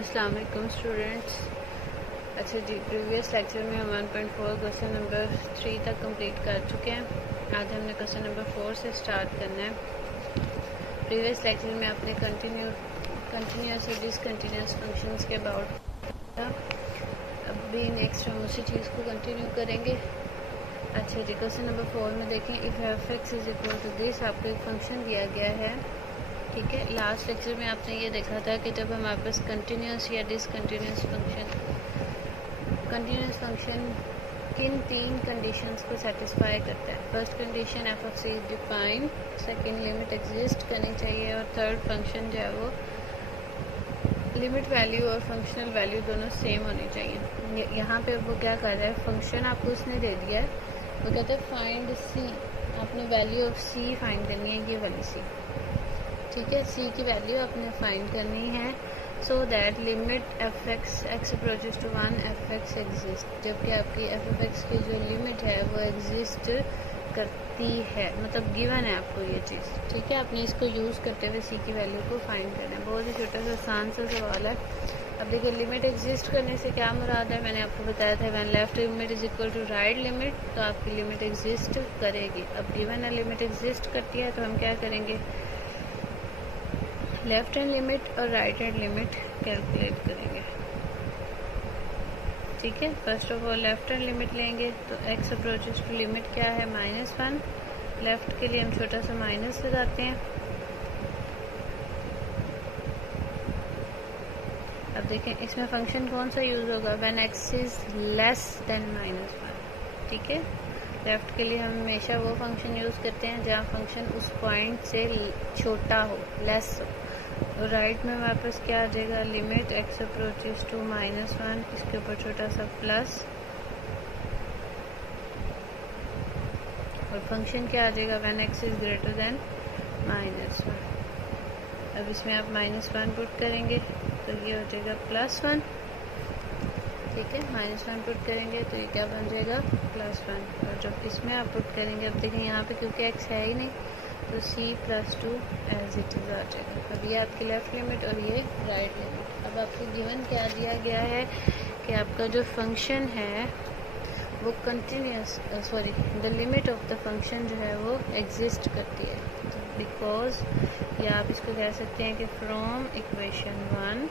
अस्सलाम वालेकुम स्टूडेंट्स। अच्छा जी, प्रीवियस लेक्चर में हम 1.4 क्वेश्चन नंबर 3 तक कंप्लीट कर चुके हैं। आज हमने क्वेश्चन नंबर 4 से स्टार्ट करना है। प्रीवियस लेक्चर में आपने कंटिन्यूस और डिसकंटिन्यूस फंक्शंस के अबाउट था। अब भी नेक्स्ट हम उसी चीज़ को कंटिन्यू करेंगे। अच्छा जी, क्वेश्चन नंबर 4 में देखें, if f x is equal to this, आपको एक फंक्शन दिया गया है। ठीक है, लास्ट लेक्चर में आपने ये देखा था कि जब हमारे पास कंटिन्यूस या डिसकंटिन्यूस फंक्शन किन तीन कंडीशंस को सेटिस्फाई करता है। First condition f of c is defined, second limit exist करनी चाहिए, और थर्ड फंक्शन जो है वो लिमिट वैल्यू और फंक्शनल वैल्यू दोनों सेम होनी चाहिए। यहाँ पे वो क्या कर रहा है, फंक्शन आपको उसने दे दिया है, वो कहते हैं फाइंड सी, आपने वैल्यू ऑफ सी फाइंड करनी है, ये वाली सी। ठीक है, सी की वैल्यू आपने फाइंड करनी है so that limit f x approaches to 1 f x exist, जबकि आपकी एफ एक्स की जो लिमिट है वो एग्जिस्ट करती है, मतलब गिवन है आपको ये चीज़। ठीक है, आपने इसको यूज़ करते हुए सी की वैल्यू को फाइंड करना है। बहुत ही छोटा सा आसान सा सवाल है। अब देखिए, लिमिट एग्जिस्ट करने से क्या मुराद है, मैंने आपको बताया था when left limit is equal to right limit, तो आपकी लिमिट एग्जिस्ट करेगी। अब गिवन है लिमिट एग्जिस्ट करती है, तो हम क्या करेंगे, लेफ्ट हैंड लिमिट और राइट हैंड लिमिट कैलकुलेट करेंगे। ठीक है, first of all left hand limit लेंगे, तो x अप्रोचेस टू लिमिट क्या है, -1। लेफ्ट के लिए हम छोटा सा माइनस लगाते हैं। अब देखें, इसमें फंक्शन कौन सा यूज़ होगा, when x is less than -1। ठीक है, लेफ्ट के लिए हम हमेशा वो फंक्शन यूज़ करते हैं जहाँ फंक्शन उस पॉइंट से छोटा हो, लेस हो। और राइट में हमारे पास क्या आ जाएगा, लिमिट x अप्रोचेस टू -1, इसके ऊपर छोटा सा प्लस, और फंक्शन क्या आ जाएगा, when x is greater than -1। अब इसमें आप -1 पुट करेंगे तो ये हो जाएगा +1। ठीक है, -1 पुट करेंगे तो ये क्या बन जाएगा, +1। और जब इसमें आप पुट करेंगे, अब देखें यहाँ पे क्योंकि x है ही नहीं, तो c + 2 एज इट इज़ आ जाएगा। अब ये आपकी लेफ्ट लिमिट और ये राइट लिमिट। अब आपको गिवन क्या दिया गया है कि आपका जो फंक्शन है वो continuous, sorry, the limit of the function जो है वो एग्जिस्ट करती है। तो बिकॉज, या आप इसको कह सकते हैं कि फ्रॉम इक्वेशन 1,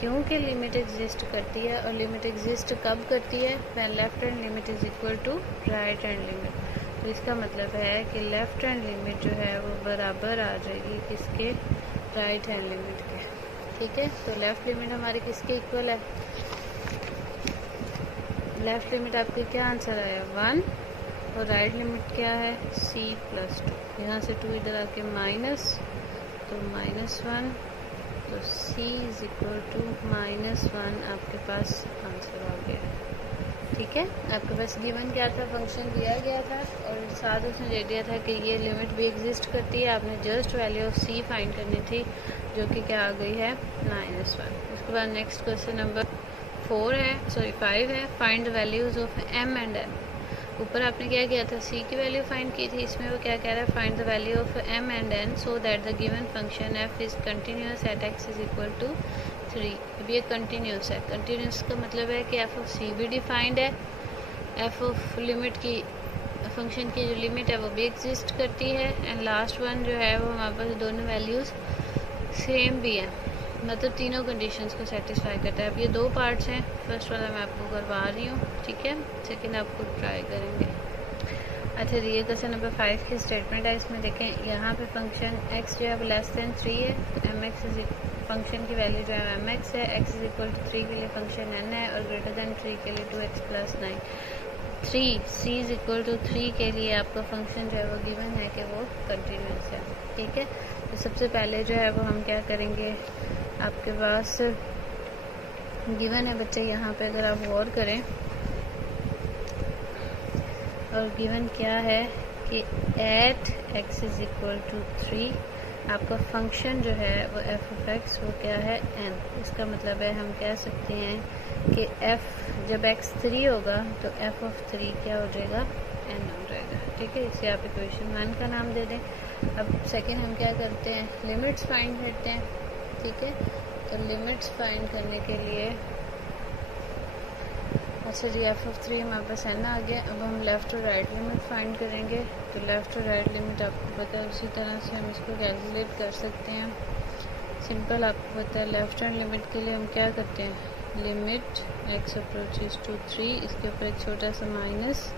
क्योंकि लिमिट एग्जिस्ट करती है, और लिमिट एग्जिस्ट कब करती है, when left hand limit is equal to right hand limit. तो इसका मतलब है कि लेफ्ट हैंड लिमिट जो है वो बराबर आ जाएगी किसके, राइट हैंड लिमिट के। ठीक है, तो लेफ्ट लिमिट हमारी किसके इक्वल है, लेफ्ट लिमिट आपके क्या आंसर आया, 1, और राइट लिमिट क्या है, c + 2। यहाँ से 2 इधर आके माइनस, तो -1, तो c इज इक्वल टू -1 आपके पास आंसर आ गया। ठीक है, आपके पास गिवन क्या था, फंक्शन दिया गया था, और साथ उसने दे दिया था कि ये लिमिट भी एग्जिस्ट करती है। आपने just value of c find करनी थी, जो कि क्या आ गई है, -1। उसके बाद नेक्स्ट क्वेश्चन नंबर 5 है, find the values of m and n। ऊपर आपने क्या किया था, c की वैल्यू फाइंड की थी, इसमें वो क्या कह रहा है, find the value of m and n so that the given function f is continuous at x is equal to 3। अब ये कंटिन्यूस है, कंटिन्यूस का मतलब है कि एफ ऑफ सी भी डिफाइंड है, एफ ऑफ लिमिट की, फंक्शन की जो लिमिट है वो भी एग्जिस्ट करती है, एंड लास्ट वन जो है वो हमारे पास दोनों वैल्यूज़ सेम भी है, मतलब तीनों कंडीशंस को सेटिस्फाई करता है। अब ये 2 पार्ट्स हैं, फर्स्ट वाला मैं आपको करवा रही हूँ, ठीक है, सेकेंड आपको ट्राई करेंगे। अच्छा जी, ये क्वेश्चन नंबर 5 की स्टेटमेंट है, इसमें देखें यहाँ पे फंक्शन x जो है वो लेस देन 3 है, तो mx इज फंक्शन की वैल्यू जो है mx है, x इज इक्वल टू 3 के लिए फंक्शन n है, और ग्रेटर देन 3 के लिए 2x + 9। 3 c is equal to 3 के लिए आपका फंक्शन जो है वो गिवन है कि वो कंटिन्यूस है। ठीक है, तो सबसे पहले जो है वो हम क्या करेंगे, आपके पास गिवन है बच्चे, यहाँ पे अगर आप गौर करें, और गिवन क्या है कि at x is equal to 3 आपका फंक्शन जो है वो f ऑफ x वो क्या है, n। इसका मतलब है हम कह सकते हैं कि f जब x 3 होगा तो f ऑफ 3 क्या हो जाएगा, n हो जाएगा। ठीक है, इसे आप इक्वेशन 1 का नाम दे दें। अब सेकंड हम क्या करते हैं, लिमिट्स फाइंड करते हैं। ठीक है, तो लिमिट्स फाइंड करने के लिए अच्छा जी f(3) हमारे पास n आ गया। अब हम लेफ़्ट और राइट लिमिट फाइंड करेंगे। तो लेफ़्ट और राइट लिमिट आपको पता है, उसी तरह से हम इसको कैलकुलेट कर सकते हैं। सिंपल, आपको पता है लेफ़्ट हैंड लिमिट के लिए हम क्या करते हैं, लिमिट x अप्रोचेस टू 3, इसके ऊपर एक छोटा सा minus,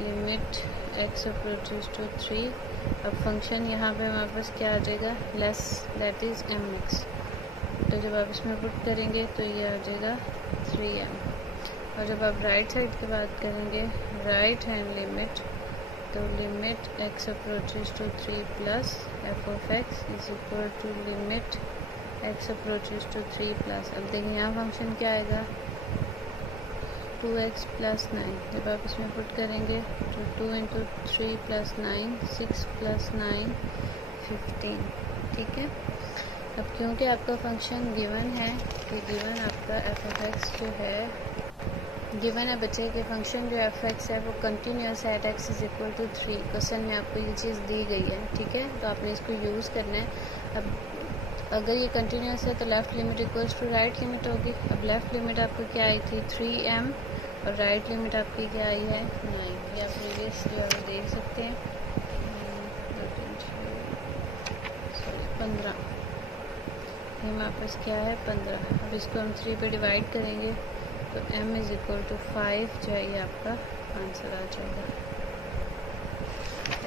limit x approaches to 3। अब फंक्शन यहाँ पे हमारे पास क्या आ जाएगा, लेस, दैट इज़ mx। तो जब आप इसमें पुट करेंगे तो ये आ जाएगा 3m। और जब आप राइट साइड की बात करेंगे, राइट हैंड लिमिट, तो limit x approaches to 3 plus f of x is equal to limit x approaches to 3 plus, अब देखिए यहाँ फंक्शन क्या आएगा, 2x प्लस 9। जब आप इसमें पुट करेंगे तो 2 इंटू 3 प्लस 9, 6 प्लस 9 15। ठीक है। अब क्योंकि आपका फंक्शन गिवन है कि गिवन आपका f ऑफ x जो है, गिवन है बच्चे के फंक्शन जो एफ एक्स है वो कंटिन्यूस है at x is equal to 3। Question में आपको ये चीज़ दी गई है, ठीक है, तो आपने इसको यूज़ करना है। अब अगर ये कंटिन्यूस है तो left limit equals to right limit होगी। अब लेफ़्ट लिमिट आपको क्या आई थी, 3m, और राइट लिमिट आपकी क्या आई है, 9। ये आप प्रीवियस जो है देख सकते हैं, 15, ये हमारे पास क्या है 15। अब इसको हम 3 पे डिवाइड करेंगे तो m इज़ इक्वल टू 5 जो है ये आपका आंसर आ जाएगा।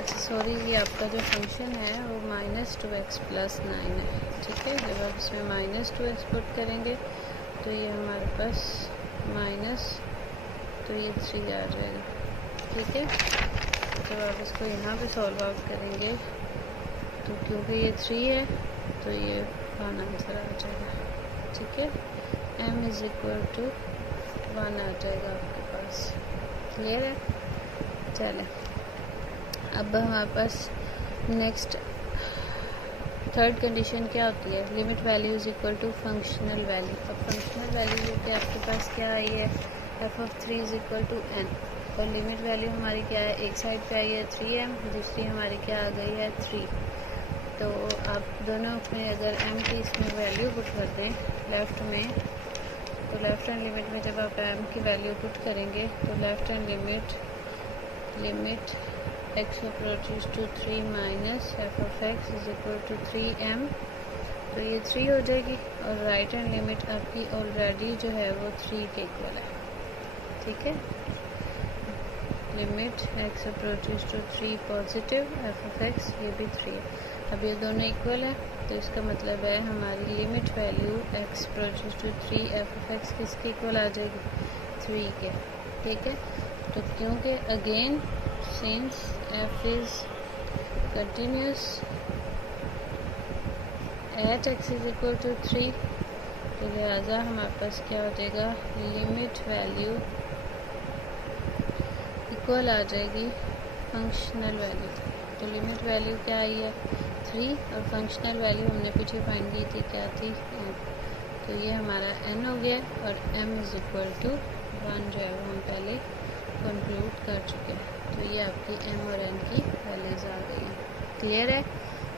अच्छा सॉरी, ये आपका जो फंक्शन है वो -2x प्लस 9 है। ठीक है, जब आप इसमें -2x पुट करेंगे तो ये हमारे पास माइनस, तो ये 3 आ जाएगा। ठीक है, जब आप इसको यहाँ पे सॉल्व आउट करेंगे तो क्योंकि ये 3 है तो ये 1 आंसर आ जाएगा। ठीक है, m इज़ इक्वल टू 1 आ जाएगा आपके पास। क्लियर है। चले, अब हमारे पास नेक्स्ट थर्ड कंडीशन क्या होती है, limit value is equal to functional value. अब फंक्शनल वैल्यू लेके आपके पास क्या आई है, f of 3 is equal to n, और लिमिट वैल्यू हमारी क्या है, एक साइड पे आई है 3m, दूसरी हमारी क्या आ गई है 3। तो आप दोनों में अगर m की इसमें वैल्यू पुट कर दें लेफ़्ट में, तो लेफ़्ट हैंड लिमिट में जब आप m की वैल्यू पुट करेंगे तो left hand limit x approaches to 3 minus f of x is equal to 3m, तो ये 3 हो जाएगी। और राइट हैंड लिमिट आपकी ऑलरेडी जो है वो 3 के इक्वल है। ठीक है, limit x approaches to 3 positive, f of x ये भी 3 है। अब ये दोनों इक्वल है तो इसका मतलब है हमारी limit value x approaches to 3 f of x किसके इक्वल आ जाएगी, 3 के। ठीक है, तो क्योंकि again since f is continuous at x is equal to 3, तो लिहाजा हमारे पास क्या हो जाएगा, लिमिट वैल्यू इक्वल आ जाएगी फंक्शनल वैल्यू। तो लिमिट वैल्यू क्या आई है 3, और फंक्शनल वैल्यू हमने पीछे फाइंड की थी, क्या थी n। तो ये हमारा n हो गया, और m इज़ इक्वल टू 1 जो है वो हम पहले कंक्लूड कर चुके हैं। तो ये आपकी m और n की वैल्यूज आ गई हैं। क्लियर है।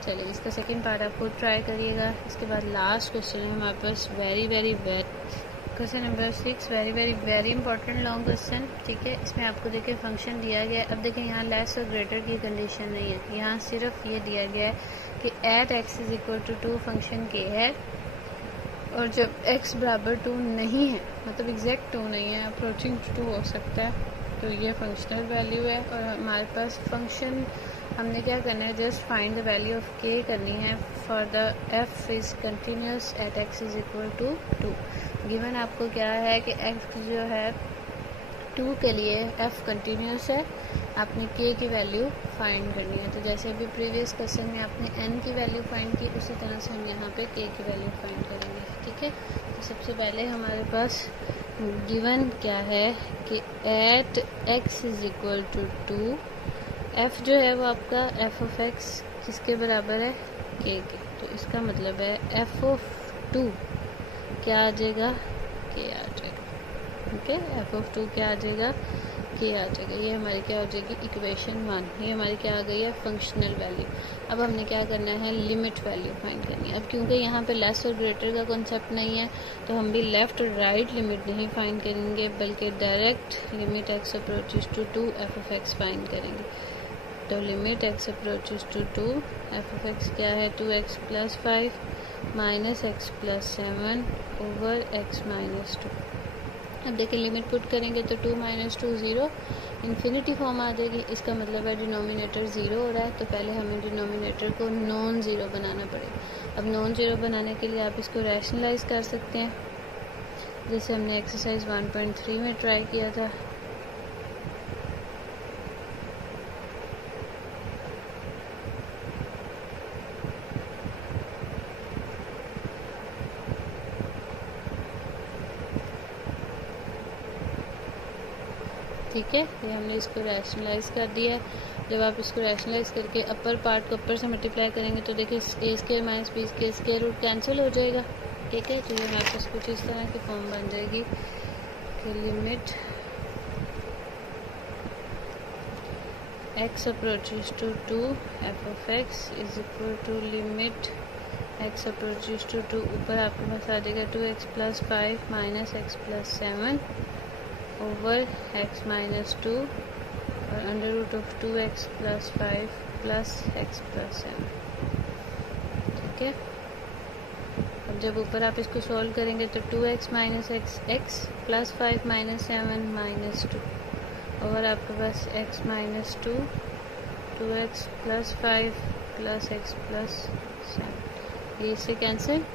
चलिए, इसका सेकंड पार्ट आप खुद ट्राई करिएगा। इसके बाद लास्ट क्वेश्चन है हमारे पास, very question number 6, very important long question. ठीक है, इसमें आपको देखिए फंक्शन दिया गया है। अब देखिए यहाँ लेस और ग्रेटर की कंडीशन नहीं है, यहाँ सिर्फ ये दिया गया है कि at x is equal to 2 function के है, और जब x बराबर 2 नहीं है, मतलब एग्जैक्ट 2 नहीं है, अप्रोचिंग 2 हो सकता है, तो ये फंक्शनल वैल्यू है। और हमारे पास फंक्शन हमने क्या करना है, just find the value of k करनी है for the f is continuous at x is equal to 2। Given आपको क्या है कि x जो है 2 के लिए f कंटिन्यूस है, आपने k की वैल्यू फाइंड करनी है। तो जैसे अभी प्रीवियस क्वेश्चन में आपने n की वैल्यू फाइंड की, उसी तरह से हम यहाँ पे k की वैल्यू फाइंड करेंगे। ठीक है, तो सबसे पहले हमारे पास गिवन क्या है कि at x is equal to 2, f जो है वो आपका f ऑफ x किसके बराबर है, k के। तो इसका मतलब है f ऑफ 2 क्या आ जाएगा, k आ जाएगा। ठीक है, f ऑफ 2 क्या आ जाएगा, के आ जाएगा। ये हमारी क्या हो जाएगी इक्वेशन 1। ये हमारी क्या आ गई है फंक्शनल वैल्यू। अब हमने क्या करना है लिमिट वैल्यू फाइंड करनी है। अब क्योंकि यहाँ पे लेस और ग्रेटर का कॉन्सेप्ट नहीं है तो हम भी लेफ़्ट और राइट लिमिट नहीं फाइंड करेंगे बल्कि direct limit x approaches to 2 f of x find करेंगे। तो limit x approaches to 2 f of x क्या है 2x + 5 minus x + 7 over x - 2। अब देखिए लिमिट पुट करेंगे तो 2 - 2 0 इन्फिनिटी फॉर्म आ जाएगी। इसका मतलब है डिनोमिनेटर 0 हो रहा है तो पहले हमें डिनोमिनेटर को नॉन ज़ीरो बनाना पड़ेगा। अब नॉन ज़ीरो बनाने के लिए आप इसको रैशनलाइज कर सकते हैं, जैसे हमने एक्सरसाइज 1.3 में ट्राई किया था। ठीक है, ये हमने इसको रैशनलाइज कर दिया है। जब आप इसको रैशनलाइज करके अपर पार्ट को अपर से मल्टीप्लाई करेंगे तो देखिए a² - b² square root cancel हो जाएगा। ठीक है, तो ये हमारे पास कुछ इस तरह की फॉर्म बन जाएगी कि limit x approaches to 2 f of x is equal to limit x approaches to 2, ऊपर आपके पास आ जाएगा 2x + 5 minus x + 7 over x - 2 और √2x + 5 प्लस x + 7। ठीक है, अब जब ऊपर आप इसको सॉल्व करेंगे तो 2x - x x + 5 - 7 - 2 ओवर आपके पास x - 2 2x + 5 प्लस x + 7, ये इससे कैंसिल।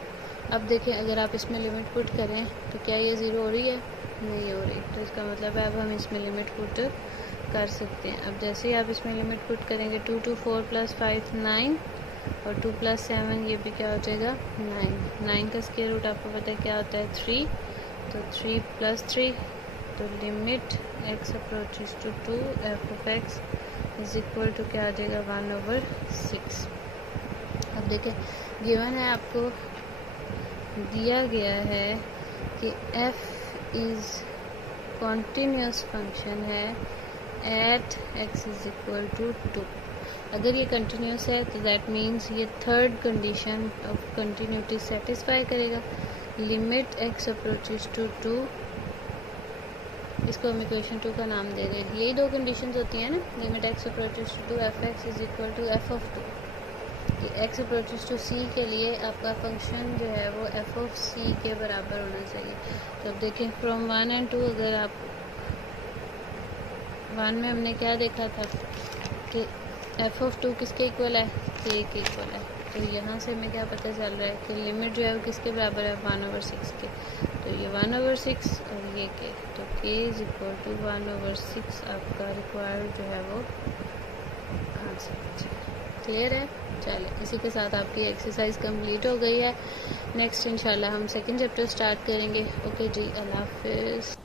अब देखिए अगर आप इसमें लिमिट पुट करें तो क्या ये 0 हो रही है? नहीं हो रही, तो इसका मतलब है अब हम इसमें लिमिट पुट कर सकते हैं। अब जैसे ही आप इसमें लिमिट पुट करेंगे 2 2 4 + 5 9 और 2 + 7 ये भी क्या हो जाएगा 9। 9 का स्क्वायर रूट आपको पता है क्या होता है 3, तो 3 + 3, तो limit x approaches to 2 f of x is equal to क्या आ जाएगा 1/6। अब देखिए गिवन है, आपको दिया गया है कि f इज़ कॉन्टीन्यूस फंक्शन है एट x = 2। अगर ये कंटिन्यूस है तो दैट मीन्स ये third condition of continuity satisfy करेगा। लिमिट x अप्रोचेस टू 2, इसको हम इक्वेशन 2 का नाम दे रहे हैं। यही दो कंडीशंस होती हैं ना, limit x approaches to 2 f x is equal to f of 2, कि x अप्रोचेस टू c के लिए आपका फंक्शन जो है वो f ऑफ c के बराबर होना चाहिए। तो अब देखें फ्रॉम 1 और 2, अगर आप 1 में हमने क्या देखा था कि f ऑफ 2 किसके इक्वल है k के इक्वल है, तो यहाँ से हमें क्या पता चल रहा है कि लिमिट जो है वो किसके बराबर है 1/6 के, तो ये 1/6 और ये k, तो k इज इक्वल टू 1/6 आपका रिक्वायर्ड जो है वो आंसर। क्लियर है? चलिए, इसी के साथ आपकी एक्सरसाइज कंप्लीट हो गई है। नेक्स्ट इंशाल्लाह हम सेकंड चैप्टर स्टार्ट करेंगे। ओके जी, अल्लाह हाफिज़।